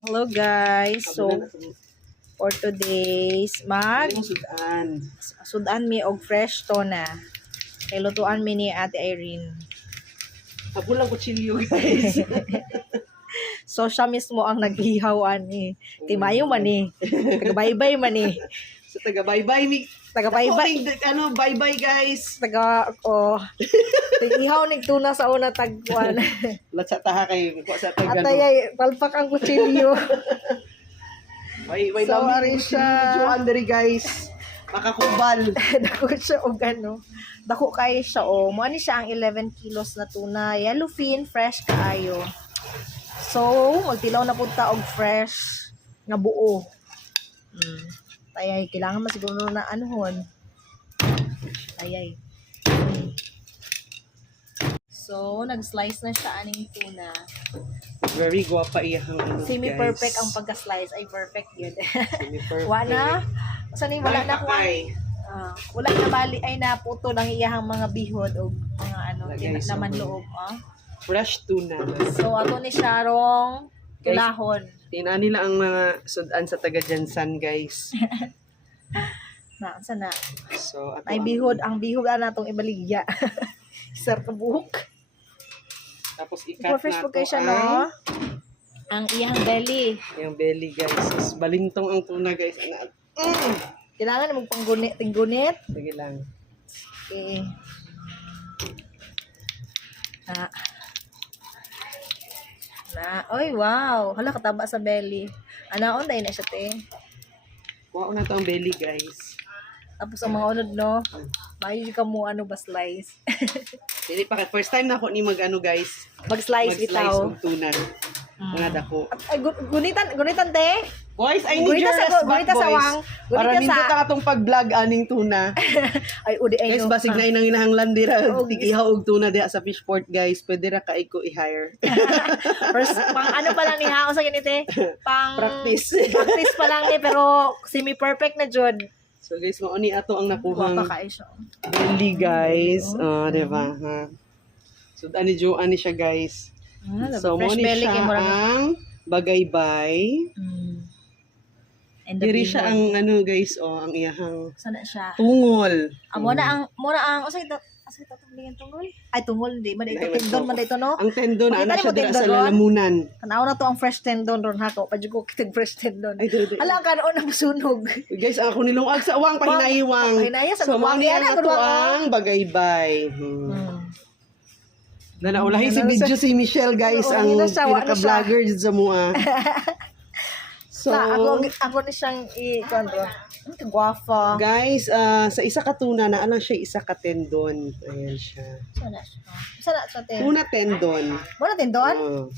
Hello guys. So for today's sudan mi og fresh tuna. Kay lutuan mi ni Ate Irene. Ako lang kutsilyo guys. So siya mismo ang naghihawan ni. Timayo man ni. Taga-baybay man ni. So taga bye-bye mi. Taga-baybay. Ano, bye-bye guys. Ihaw ni tuna sa una tagkuan. Latsa taha kay ko sa taga. Atay palpak ang kutsilyo. May So, lami siya. siya. Andre guys. Makakubal. Dako siya og ano. Dako kay siya o. Mo ni siya ang 11 kilos na tuna, yellowfin, fresh kaayo. So, magtilaw na punta og fresh nga buo. Tayay kailangan masiguro na anuhon. Tayay. So, nag-slice na siya aning tuna. Very guwapa iyang ano, Semi-perfect guys. ang pagka-slice. Ay, perfect yun. Semi-perfect. Wala. Saan wala na kuha. Ay, Wala na bali ay naputo lang iyahang mga bihod o mga ano, Lagay sa laman mga- loob. fresh tuna. So, ato ni Sharong Guys, tulahon. Tingnan nila ang mga sudan sa taga Jansan guys. Na, sana. So, ato Ay bihod, ang bihod na natong ibaligya. Sir kabuhok. Tapos ikat Fresh na po kayo to siya, no? Ang iyang belly. yung belly guys. Tapos balintong ang tuna guys. Kailangan magpanggunit, tinggunit. Sige lang. Okay. Oy, wow. Hala, kataba sa belly. Anaon, dahil na siya, te. Kuha ko na to ang belly guys. Tapos ang mga unod, no? Mayo ka mo, ano ba, slice. Dili pa ka. First time na ako ni mag-ano guys. Mag-slice Mag-slice bitaw. ng tuna. Mga dako. Ay, gunitan, te. Boys, I need Gunita your sa- respect, gunita sa boys. wang. Para Gunita nindot sa- ang atong pag-vlog aning tuna. Ay, udi, ay, Guys, no. basig na inang inahanglan dira. Oh, Tigihaw og tuna diha sa fishport guys. Pwede ra ka ko i-hire. First, pang ano pa lang ni Hao sa ganite? Pang Practice. Practice pa lang ni, pero semi-perfect na jud. So guys, mao ni ato ang nakuhang Guwapa ka siya. belly guys. Di ba? Ha? So ani Jo ani siya guys. So mo fresh ni belly siya kay mura. ang bagaybay. And the Diri siya bihon. ang ano guys, ang iyahang Sana siya. tungol. Muna ang usay to tulingan tungol. Ay tungol di man ito Ay, tendon man ito no. Ang tendon Makita ana ni siya mo dira tendon sa ron? lalamunan. Tanaw na to ang fresh tendon ron hako. Padyo ko kitag fresh tendon. Ay dili. Hala ka noon na musunog. Guys, ako nilungag sa uwang pahinayiwang. Pahinaya sa So mo uwang, ni yan, ang ang ato uwang. ang bagaybay. Na naulahi si video si Michelle guys Oo, ang yun na siya, wa na pinaka-vlogger dito sa mua. So, ako ni siyang i-control. Ang kagwafa. guys, sa isa ka tuna na lang siya isa ka tendon. Ayan siya. Sana siya. Sana siya te. Tuna tendon. Wala tendon? Oo.